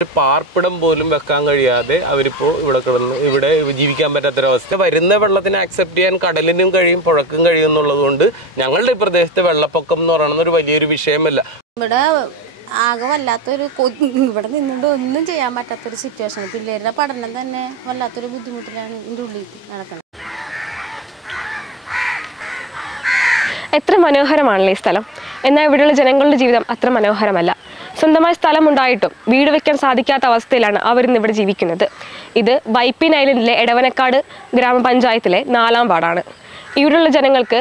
പാർപ്പിടം പോലും വെക്കാൻ കഴിയാതെ അവരിപ്പോൾ ഇവിടെ ജീവിക്കാൻ പറ്റാത്തൊരവസ്ഥ. വരുന്ന വെള്ളത്തിനെ അക്സെപ്റ്റ് ചെയ്യാൻ കടലിനും കഴിയും, പുഴക്കും കഴിയും എന്നുള്ളത് കൊണ്ട് ഞങ്ങളുടെ ഈ പ്രദേശത്തെ വെള്ളപ്പൊക്കം എന്ന് പറയുന്നത് ഒരു വലിയൊരു വിഷയമല്ല. ഇവിടെ ആകെ വല്ലാത്തൊരു ഇവിടെ നിന്നുകൊണ്ട് ഒന്നും ചെയ്യാൻ പറ്റാത്തൊരു സിറ്റുവേഷൻ. പിള്ളേരുടെ പഠനം തന്നെ വല്ലാത്തൊരു ബുദ്ധിമുട്ടിലാണ് ഇതിൻ്റെ ഉള്ളിൽ നടക്കുന്നത്. എത്ര മനോഹരമാണല്ലേ ഈ സ്ഥലം. എന്നാൽ ഇവിടെയുള്ള ജനങ്ങളുടെ ജീവിതം അത്ര മനോഹരമല്ല. സ്വന്തമായ സ്ഥലമുണ്ടായിട്ടും വീട് വെക്കാൻ സാധിക്കാത്ത അവസ്ഥയിലാണ് അവരിന്ന് ഇവിടെ ജീവിക്കുന്നത്. ഇത് വൈപ്പിൻ ഐലൻഡിലെ എടവനക്കാട് ഗ്രാമപഞ്ചായത്തിലെ 4-ാം വാർഡാണ്. ഇവിടെയുള്ള ജനങ്ങൾക്ക്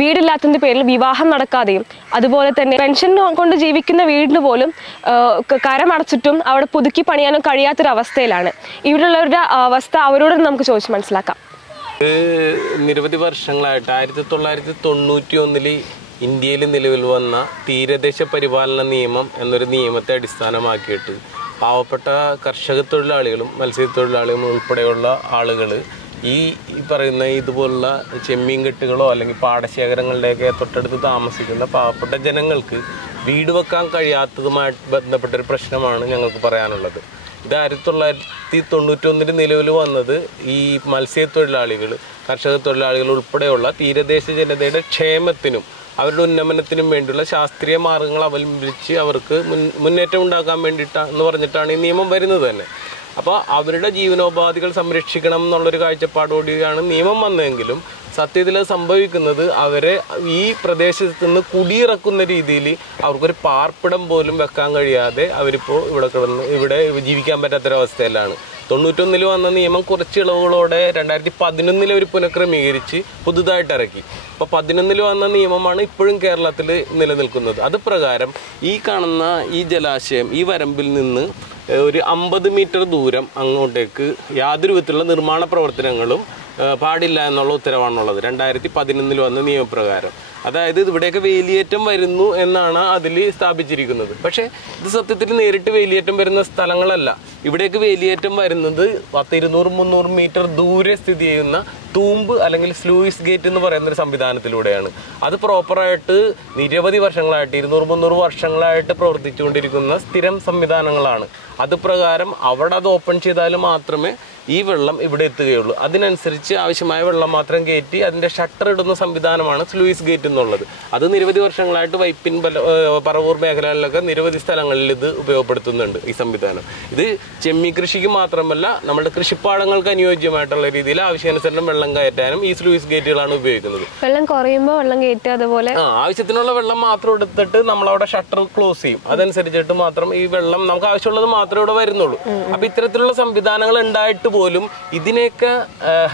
വീടില്ലാത്തതിൻ്റെ പേരിൽ വിവാഹം നടക്കാതെയും അതുപോലെ തന്നെ പെൻഷൻ കൊണ്ട് ജീവിക്കുന്ന വീടിന് പോലും കരമടച്ചിട്ടും അവിടെ പുതുക്കി പണിയാനും കഴിയാത്തൊരവസ്ഥയിലാണ്. ഇവിടെയുള്ളവരുടെ അവസ്ഥ അവരോട് നമുക്ക് ചോദിച്ച് മനസ്സിലാക്കാം. നിരവധി വർഷങ്ങളായിട്ട് 1991 ഇന്ത്യയിൽ നിലവിൽ വന്ന തീരദേശ പരിപാലന നിയമം എന്നൊരു നിയമത്തെ അടിസ്ഥാനമാക്കിയിട്ട് പാവപ്പെട്ട കർഷക തൊഴിലാളികളും മത്സ്യത്തൊഴിലാളികളും ഉൾപ്പെടെയുള്ള ആളുകൾ ഈ പറയുന്ന ഇതുപോലുള്ള ചെമ്മീൻ കെട്ടുകളോ അല്ലെങ്കിൽ പാടശേഖരങ്ങളുടെയൊക്കെ തൊട്ടടുത്ത് താമസിക്കുന്ന പാവപ്പെട്ട ജനങ്ങൾക്ക് വീട് വെക്കാൻ കഴിയാത്തതുമായിട്ട് ബന്ധപ്പെട്ടൊരു പ്രശ്നമാണ് ഞങ്ങൾക്ക് പറയാനുള്ളത്. ഇത് 1991 നിലവിൽ വന്നത് ഈ മത്സ്യത്തൊഴിലാളികൾ, കർഷക തൊഴിലാളികൾ ഉൾപ്പെടെയുള്ള തീരദേശ ജനതയുടെ ക്ഷേമത്തിനും അവരുടെ ഉന്നമനത്തിനും വേണ്ടിയുള്ള ശാസ്ത്രീയ മാർഗങ്ങൾ അവലംബിച്ച് അവർക്ക് മുന്നേറ്റം ഉണ്ടാക്കാൻ വേണ്ടിയിട്ടാണ് പറഞ്ഞിട്ടാണ് ഈ നിയമം വരുന്നത് തന്നെ. അപ്പോൾ അവരുടെ ജീവനോപാധികൾ സംരക്ഷിക്കണം എന്നുള്ളൊരു കാഴ്ചപ്പാടോടെയാണ് നിയമം വന്നതെങ്കിലും സത്യത്തിൽ സംഭവിക്കുന്നത് അവരെ ഈ പ്രദേശത്ത് നിന്ന് കുടിയിറക്കുന്ന രീതിയിൽ അവർക്കൊരു പാർപ്പിടം പോലും വെക്കാൻ കഴിയാതെ അവരിപ്പോൾ ഇവിടെ ജീവിക്കാൻ പറ്റാത്തൊരവസ്ഥയിലാണ്. 91 വന്ന നിയമം കുറച്ച് ഇളവുകളോടെ 2011 അവർ പുനഃക്രമീകരിച്ച് പുതുതായിട്ട് ഇറക്കി. അപ്പോൾ 11 വന്ന നിയമമാണ് ഇപ്പോഴും കേരളത്തിൽ നിലനിൽക്കുന്നത്. അത് പ്രകാരം ഈ കാണുന്ന ഈ ജലാശയം ഈ വരമ്പിൽ നിന്ന് ഒരു 50 മീറ്റർ ദൂരം അങ്ങോട്ടേക്ക് യാതൊരു വിധത്തിലുള്ള നിർമ്മാണ പ്രവർത്തനങ്ങളും പാടില്ല എന്നുള്ള ഉത്തരവാണുള്ളത് 2011 വന്ന നിയമപ്രകാരം. അതായത് ഇവിടെയൊക്കെ വേലിയേറ്റം വരുന്നു എന്നാണ് അതിൽ സ്ഥാപിച്ചിരിക്കുന്നത്. പക്ഷേ ഇത് സത്യത്തിൽ നേരിട്ട് വേലിയേറ്റം വരുന്ന സ്ഥലങ്ങളല്ല. ഇവിടേക്ക് വേലിയേറ്റം വരുന്നത് 200-300 മീറ്റർ ദൂരെ സ്ഥിതി ചെയ്യുന്ന തൂമ്പ് അല്ലെങ്കിൽ സ്ലൂയിസ് ഗേറ്റ് എന്ന് പറയുന്നൊരു സംവിധാനത്തിലൂടെയാണ്. അത് പ്രോപ്പറായിട്ട് നിരവധി വർഷങ്ങളായിട്ട് 200-300 വർഷങ്ങളായിട്ട് പ്രവർത്തിച്ചുകൊണ്ടിരിക്കുന്ന സ്ഥിരം സംവിധാനങ്ങളാണ്. അത് പ്രകാരം അവിടെ അത് ഓപ്പൺ ചെയ്താൽ മാത്രമേ ഈ വെള്ളം ഇവിടെ എത്തുകയുള്ളൂ. അതിനനുസരിച്ച് ആവശ്യമായ വെള്ളം മാത്രം കയറ്റി അതിൻ്റെ ഷട്ടർ ഇടുന്ന സംവിധാനമാണ് സ്ലൂയിസ് ഗേറ്റ് എന്നുള്ളത്. അത് നിരവധി വർഷങ്ങളായിട്ട് വൈപ്പിൻ പറവൂർ മേഖലകളിലൊക്കെ നിരവധി സ്ഥലങ്ങളിൽ ഇത് ഉപയോഗപ്പെടുത്തുന്നുണ്ട് ഈ സംവിധാനം. ഇത് ചെമ്മീൻ കൃഷിക്ക് മാത്രമല്ല നമ്മുടെ കൃഷിപ്പാടങ്ങൾക്ക് അനുയോജ്യമായിട്ടുള്ള രീതിയിൽ ആവശ്യാനുസരണം വെള്ളം കയറ്റാനും ഈ സ്ലൂയിസ് ഗേറ്റുകളാണ് ഉപയോഗിക്കുന്നത്. വെള്ളം കുറയുമ്പോൾ വെള്ളം കയറ്റുക, അതുപോലെ ആവശ്യത്തിനുള്ള വെള്ളം മാത്രം എടുത്തിട്ട് നമ്മളവിടെ ഷട്ടർ ക്ലോസ് ചെയ്യും. അതനുസരിച്ചിട്ട് മാത്രം ഈ വെള്ളം നമുക്ക് ആവശ്യമുള്ളത് മാത്രമേ ഇവിടെ വരുന്നുള്ളൂ. അപ്പൊ ഇത്തരത്തിലുള്ള സംവിധാനങ്ങൾ ഉണ്ടായിട്ട് പോലും ഇതിനെയൊക്കെ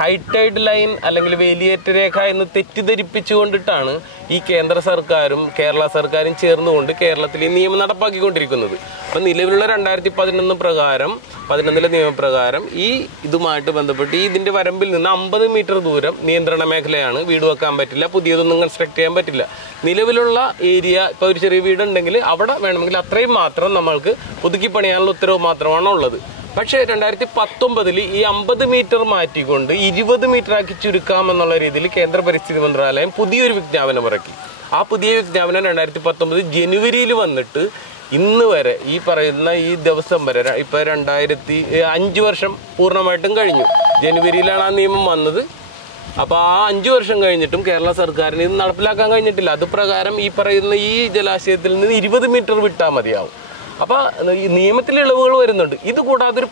ഹൈറ്റൈഡ് ലൈൻ അല്ലെങ്കിൽ വേലിയേറ്റ രേഖ എന്ന് തെറ്റിദ്ധരിപ്പിച്ചുകൊണ്ടിട്ടാണ് ഈ കേന്ദ്ര സർക്കാരും കേരള സർക്കാരും ചേർന്നുകൊണ്ട് കേരളത്തിൽ ഈ നിയമം നടപ്പാക്കിക്കൊണ്ടിരിക്കുന്നത്. അപ്പം നിലവിലുള്ള 2011 പ്രകാരം 11 നിയമപ്രകാരം ഈ ഇതുമായിട്ട് ബന്ധപ്പെട്ട് ഇതിന്റെ വരമ്പിൽ നിന്ന് 50 മീറ്റർ ദൂരം നിയന്ത്രണ മേഖലയാണ്. വീട് വെക്കാൻ പറ്റില്ല, പുതിയതൊന്നും കൺസ്ട്രക്ട് ചെയ്യാൻ പറ്റില്ല. നിലവിലുള്ള ഏരിയ ഇപ്പോൾ ഒരു ചെറിയ വീടുണ്ടെങ്കിൽ അവിടെ വേണമെങ്കിൽ അത്രയും മാത്രം നമ്മൾക്ക് പുതുക്കി പണിയാനുള്ള ഉത്തരവ് മാത്രമാണ് ഉള്ളത്. പക്ഷേ 2019 ഈ 50 മീറ്റർ മാറ്റിക്കൊണ്ട് 20 മീറ്റർ ആക്കി ചുരുക്കാമെന്നുള്ള രീതിയിൽ കേന്ദ്ര പരിസ്ഥിതി മന്ത്രാലയം പുതിയൊരു വിജ്ഞാപനം ഇറക്കി. ആ പുതിയ വിജ്ഞാപനം 2019 ജനുവരിയിൽ വന്നിട്ട് ഇന്ന് വരെ ഈ പറയുന്ന ഈ ദിവസം വരെ ഇപ്പൊ 5 വർഷം പൂർണ്ണമായിട്ടും കഴിഞ്ഞു. ജനുവരിയിലാണ് ആ നിയമം വന്നത്. അപ്പോൾ ആ 5 വർഷം കഴിഞ്ഞിട്ടും കേരള സർക്കാരിന് ഇത് നടപ്പിലാക്കാൻ കഴിഞ്ഞിട്ടില്ല. അത് പ്രകാരം ഈ പറയുന്ന ഈ ജലാശയത്തിൽ നിന്ന് 20 മീറ്റർ വിട്ടാൽ മതിയാവും. അപ്പോൾ ഈ നിയമത്തിൽ ഇളവുകൾ വരുന്നുണ്ട്. ഇത് കൂടാതെ ഒരു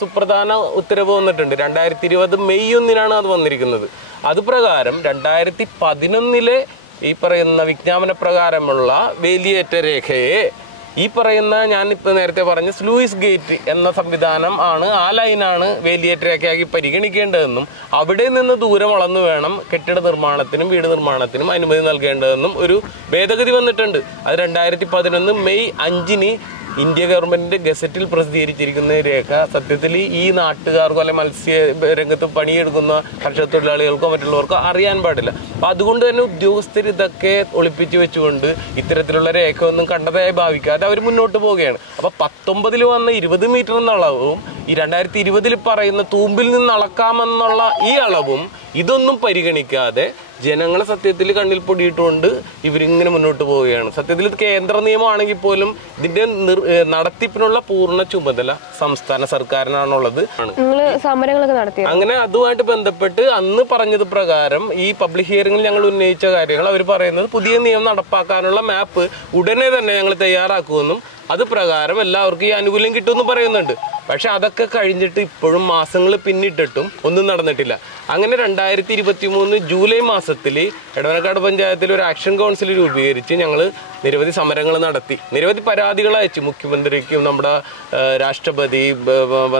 സുപ്രധാന ഉത്തരവ് വന്നിട്ടുണ്ട്. 2020 മെയ് 1 അത് വന്നിരിക്കുന്നത്. അത് പ്രകാരം 2011 ഈ പറയുന്ന വിജ്ഞാപന പ്രകാരമുള്ള വേലിയേറ്റ രേഖയെ ഈ പറയുന്ന ഞാനിപ്പോൾ നേരത്തെ പറഞ്ഞ സ്ലൂയിസ് ഗേറ്റ് എന്ന സംവിധാനം ആണ്, ആ ലൈനാണ് വേലിയേറ്റ രേഖയാക്കി പരിഗണിക്കേണ്ടതെന്നും അവിടെ നിന്ന് ദൂരം അളന്നു വേണം കെട്ടിട നിർമ്മാണത്തിനും വീട് നിർമ്മാണത്തിനും അനുമതി നൽകേണ്ടതെന്നും ഒരു ഭേദഗതി വന്നിട്ടുണ്ട്. അത് 2011 മെയ് 5 ഇന്ത്യ ഗവൺമെന്റിന്റെ ഗസറ്റിൽ പ്രസിദ്ധീകരിച്ചിരിക്കുന്ന രേഖ സത്യത്തിൽ ഈ നാട്ടുകാർക്കോ അല്ലെ മത്സ്യ രംഗത്ത് പണിയെടുക്കുന്ന കർഷക തൊഴിലാളികൾക്കോ മറ്റുള്ളവർക്കോ അറിയാൻ പാടില്ല. അപ്പൊ അതുകൊണ്ട് തന്നെ ഉദ്യോഗസ്ഥർ ഇതൊക്കെ ഒളിപ്പിച്ചു വെച്ചുകൊണ്ട് ഇത്തരത്തിലുള്ള രേഖ ഒന്നും കണ്ടതായി ഭാവിക്കാതെ അവർ മുന്നോട്ട് പോവുകയാണ്. അപ്പൊ 19 വന്ന 20 മീറ്റർ എന്ന അളവും ഈ 2020 പറയുന്ന തൂമ്പിൽ നിന്ന് അളക്കാമെന്നുള്ള ഈ അളവും ഇതൊന്നും പരിഗണിക്കാതെ ജനങ്ങളെ സത്യത്തിൽ കണ്ണിൽ പൊടിയിട്ടുകൊണ്ട് ഇവരിങ്ങനെ മുന്നോട്ട് പോവുകയാണ്. സത്യത്തിൽ ഇത് കേന്ദ്ര നിയമമാണെങ്കിൽ പോലും ഇതിന്റെ നടത്തിപ്പിനുള്ള പൂർണ്ണ ചുമതല സംസ്ഥാന സർക്കാരിനാണുള്ളത്. അങ്ങനെ അതുമായിട്ട് ബന്ധപ്പെട്ട് അന്ന് പറഞ്ഞത് പ്രകാരം ഈ പബ്ലിക് ഹിയറിംഗിൽ ഞങ്ങൾ ഉന്നയിച്ച കാര്യങ്ങൾ അവർ പറയുന്നത് പുതിയ നിയമം നടപ്പാക്കാനുള്ള മാപ്പ് ഉടനെ തന്നെ ഞങ്ങൾ തയ്യാറാക്കുമെന്നും അത് പ്രകാരം എല്ലാവർക്കും ഈ ആനുകൂല്യം കിട്ടുമെന്ന് പറയുന്നുണ്ട്. പക്ഷെ അതൊക്കെ കഴിഞ്ഞിട്ട് ഇപ്പോഴും മാസങ്ങൾ പിന്നിട്ടിട്ടും ഒന്നും നടന്നിട്ടില്ല. അങ്ങനെ 2023 ജൂലൈ മാസത്തിൽ എടവനക്കാട് പഞ്ചായത്തിൽ ഒരു ആക്ഷൻ കൗൺസിൽ രൂപീകരിച്ച് ഞങ്ങൾ നിരവധി സമരങ്ങൾ നടത്തി. നിരവധി പരാതികൾ അയച്ചു മുഖ്യമന്ത്രിക്കും, നമ്മുടെ രാഷ്ട്രപതി,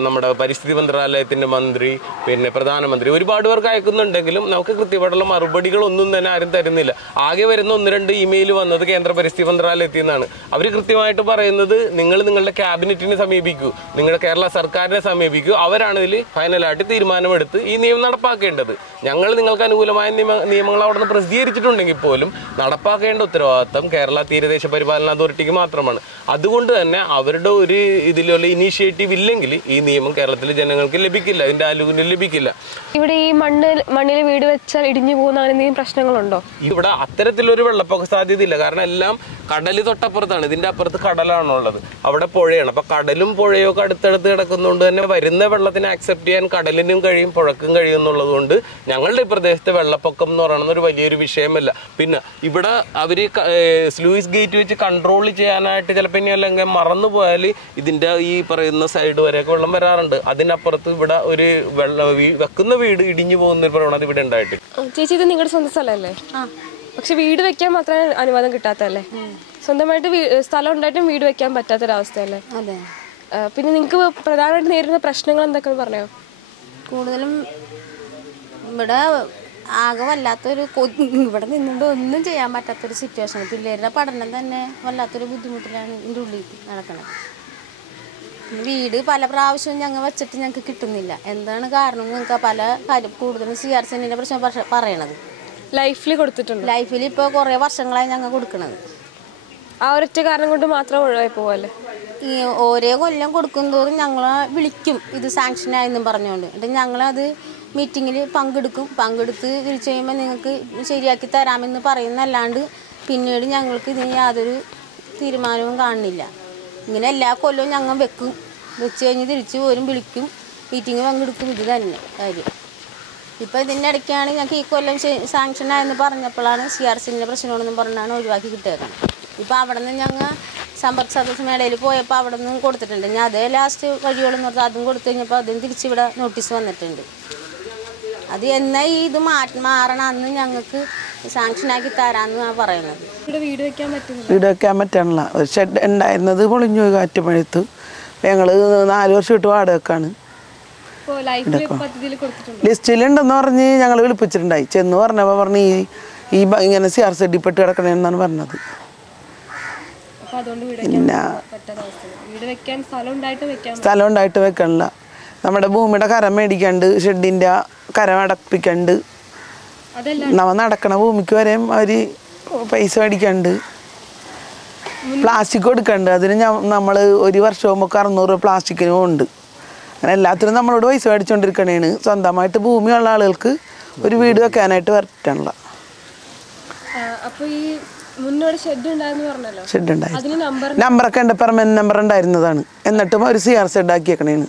നമ്മുടെ പരിസ്ഥിതി മന്ത്രാലയത്തിന്റെ മന്ത്രി, പിന്നെ പ്രധാനമന്ത്രി, ഒരുപാട് പേർക്ക് അയക്കുന്നുണ്ടെങ്കിലും നമുക്ക് കൃത്യമായിട്ടുള്ള മറുപടികളൊന്നും തന്നെ ആരും തരുന്നില്ല. ആകെ വരുന്ന 1-2 ഇമെയിൽ വന്നത് കേന്ദ്ര പരിസ്ഥിതി മന്ത്രാലയത്തിൽ നിന്നാണ്. അവർ കൃത്യമായിട്ട് പറയുന്നത് നിങ്ങൾ നിങ്ങളുടെ ക്യാബിനറ്റിനെ സമീപിക്കൂ, നിങ്ങളുടെ കേരള സർക്കാരിനെ സമീപിക്കൂ, അവരാണ് ഇതിൽ ഫൈനലായിട്ട് തീരുമാനമെടുത്ത് ഈ നിയമം നടപ്പാക്കേണ്ടത്. ഞങ്ങൾ നിങ്ങൾക്ക് അനുകൂലമായ നിയമങ്ങൾ അവിടെ നിന്ന് പ്രസിദ്ധീകരിച്ചിട്ടുണ്ടെങ്കിൽ പോലും നടപ്പാക്കേണ്ട ഉത്തരവാദിത്തം കേരള തീരദേശ പരിപാലന അതോറിറ്റിക്ക് മാത്രമാണ്. അതുകൊണ്ട് തന്നെ അവരുടെ ഒരു ഇതിലുള്ള ഇനീഷ്യേറ്റീവ് ഇല്ലെങ്കിൽ ഈ നിയമം കേരളത്തിലെ ജനങ്ങൾക്ക് ലഭിക്കില്ല, ഇതിന്റെ ആനുകൂല്യം ലഭിക്കില്ല. ഇവിടെ ഈ മണ്ണിൽ വീട് വെച്ചാൽ ഇടിഞ്ഞു പോകുന്ന എന്തെങ്കിലും പ്രശ്നങ്ങളുണ്ടോ? ഇവിടെ അത്തരത്തിലൊരു വെള്ളപ്പൊക്ക സാധ്യത ഇല്ല. കാരണം എല്ലാം കടല് തൊട്ടപ്പുറത്താണ്, ഇതിന്റെ അപ്പുറത്ത് കടലാണുള്ളത്, അവിടെ പുഴയാണ്. അപ്പൊ കടലും പുഴയൊക്കെ അടുത്തടുത്ത് കിടക്കുന്നതുകൊണ്ട് തന്നെ വരുന്ന വെള്ളത്തിനെ ആക്സെപ്റ്റ് ചെയ്യാൻ കടലിനും കഴിയും, പുഴക്കും കഴിയും എന്നുള്ളത് കൊണ്ട് ഞങ്ങളുടെ ഈ പ്രദേശത്തെ വെള്ളപ്പൊക്കം എന്ന് പറയുന്നത് ഒരു വലിയൊരു വിഷയമല്ല. പിന്നെ ഇവിടെ അവര് സ്ലൂയിസ് ഗേറ്റ് വെച്ച് കൺട്രോൾ ചെയ്യാനായിട്ട് ചിലപ്പോൾ ഇനി അല്ലെങ്കിൽ മറന്നു പോയാൽ ഇതിന്റെ ഈ പറയുന്ന സൈഡ് വരെയൊക്കെ വെള്ളം വരാറുണ്ട്. അതിനപ്പുറത്ത് ഇവിടെ ഒരു വെക്കുന്ന വീട് ഇടിഞ്ഞു പോകുന്ന ഒരു പ്രവണത ഇവിടെ ഉണ്ടായിട്ട്. ചേച്ചി, ഇത് നിങ്ങളുടെ സ്വന്തം സ്ഥലമല്ലേ? പക്ഷെ വീട് വെക്കാൻ മാത്രമേ അനുവാദം കിട്ടാത്തല്ലേ? സ്വന്തമായിട്ട് സ്ഥലം ഉണ്ടായിട്ടും വീട് വെക്കാൻ പറ്റാത്തൊരവസ്ഥയല്ലേ? അതെ. പിന്നെ നിങ്ങൾക്ക് പ്രധാനമായിട്ട് നേരിടുന്ന പ്രശ്നങ്ങൾ എന്തൊക്കെയെന്ന് പറയാമോ? കൂടുതലും ഇവിടെ ആകെ വല്ലാത്തൊരു ഇവിടെ നിന്നുകൊണ്ട് ഒന്നും ചെയ്യാൻ പറ്റാത്തൊരു സിറ്റുവേഷൻ. പിള്ളേരുടെ പഠനം തന്നെ വല്ലാത്തൊരു ബുദ്ധിമുട്ടിലാണ് ഇതിൻ്റെ ഉള്ളിൽ നടക്കുന്നത്. വീട് പല പ്രാവശ്യവും ഞങ്ങൾ വെച്ചിട്ട് ഞങ്ങൾക്ക് കിട്ടുന്നില്ല. എന്താണ് കാരണം ഞങ്ങൾക്ക് പല കാര്യം കൂടുതലും CRCന്റെ പ്രശ്നം പറയണത്. ലൈഫിൽ കൊടുത്തിട്ടുണ്ട്. ലൈഫിൽ ഇപ്പോൾ കുറേ വർഷങ്ങളായി ഞങ്ങൾ കൊടുക്കണത്. ആ ഒരൊറ്റ കാരണം കൊണ്ട് മാത്രം ഒഴിവായി പോവല്ലേ? ഈ ഓരോ കൊല്ലം കൊടുക്കുന്തോറും ഞങ്ങളെ വിളിക്കും ഇത് സാങ്ഷനായെന്നും പറഞ്ഞുകൊണ്ട്. എന്നിട്ട് ഞങ്ങളത് മീറ്റിങ്ങിൽ പങ്കെടുത്ത് തിരിച്ചു കഴിയുമ്പോൾ നിങ്ങൾക്ക് ശരിയാക്കി തരാമെന്ന് പറയുന്നല്ലാണ്ട് പിന്നീട് ഞങ്ങൾക്ക് ഇതിന് യാതൊരു തീരുമാനവും കാണുന്നില്ല. ഇങ്ങനെ എല്ലാ കൊല്ലവും ഞങ്ങൾ വെച്ച് കഴിഞ്ഞ് തിരിച്ച് പോരും, വിളിക്കും, മീറ്റിംഗ് പങ്കെടുക്കും. ഇത് തന്നെ കാര്യം. ഇപ്പോൾ ഇതിൻ്റെ ഇടയ്ക്കാണ് ഞങ്ങൾക്ക് ഈ കൊല്ലം സാങ്ഷനായെന്ന് പറഞ്ഞപ്പോഴാണ് CRCന്റെ പ്രശ്നമാണെന്നും പറഞ്ഞാണ് ഒഴിവാക്കി കിട്ടിയേക്കണം. ഇപ്പോൾ അവിടെ നിന്ന് ഞങ്ങൾ സമ്പർക്ക സദസ്സ് മേടയിൽ പോയപ്പോൾ അവിടെ നിന്നും കൊടുത്തിട്ടുണ്ട്. ഞാൻ അതേ ലാസ്റ്റ് വഴിയോളെന്ന് പറഞ്ഞാൽ അതും കൊടുത്തു കഴിഞ്ഞപ്പോൾ അതും തിരിച്ചിവിടെ നോട്ടീസ് വന്നിട്ടുണ്ട്. അത് എന്നാൽ ഇത് മാറണം, അന്ന് ഞങ്ങൾക്ക് സാങ്ഷനാക്കി തരാമെന്നാണ് പറയുന്നത്. ഇവിടെ വീട് വെക്കാൻ പറ്റണില്ല. ഒരു ഷെഡ് ഉണ്ടായിരുന്നത് പൊളിഞ്ഞു പോയി കാറ്റ് മഴയത്ത്. ഞങ്ങൾ 4 വർഷം ഇട്ട് വാടകക്കാണ്. ലിസ്റ്റിലുണ്ടെന്ന് പറഞ്ഞ് ഞങ്ങൾ വിളിപ്പിച്ചിട്ടുണ്ടായി. ചെന്ന് പറഞ്ഞപ്പോൾ പറഞ്ഞ് ഈ ഇങ്ങനെ CRC പെട്ട് കിടക്കണമെന്നാണ് പറഞ്ഞത്. പിന്നെ സ്ഥലം ഉണ്ടായിട്ട് വെക്കണില്ല. നമ്മുടെ ഭൂമിയുടെ കരം മേടിക്കണ്ട്, ഷെഡിൻ്റെ കരം അടപ്പിക്കണ്ട്, നമ്മ നടക്കണ ഭൂമിക്ക് വരെയും അവർ പൈസ മേടിക്കണ്ട്, പ്ലാസ്റ്റിക് കൊടുക്കണ്ട്. അതിന് നമ്മൾ ഒരു വർഷം ആകുമ്പോൾ 600 പ്ലാസ്റ്റിക്കിനും ഉണ്ട്. അങ്ങനെ എല്ലാത്തിനും നമ്മളോട് പൈസ മേടിച്ചുകൊണ്ടിരിക്കണേണ്. സ്വന്തമായിട്ട് ഭൂമിയുള്ള ആളുകൾക്ക് ഒരു വീട് വെക്കാനായിട്ട് പറ്റണില്ല. ഷെഡ് ഉണ്ടായിരുന്നു. നമ്പറൊക്കെ ഉണ്ട്, പെർമനന്റ് നമ്പർ ഉണ്ടായിരുന്നതാണ്. എന്നിട്ടും ഒരു CRC ആക്കിയേക്കണേണ്.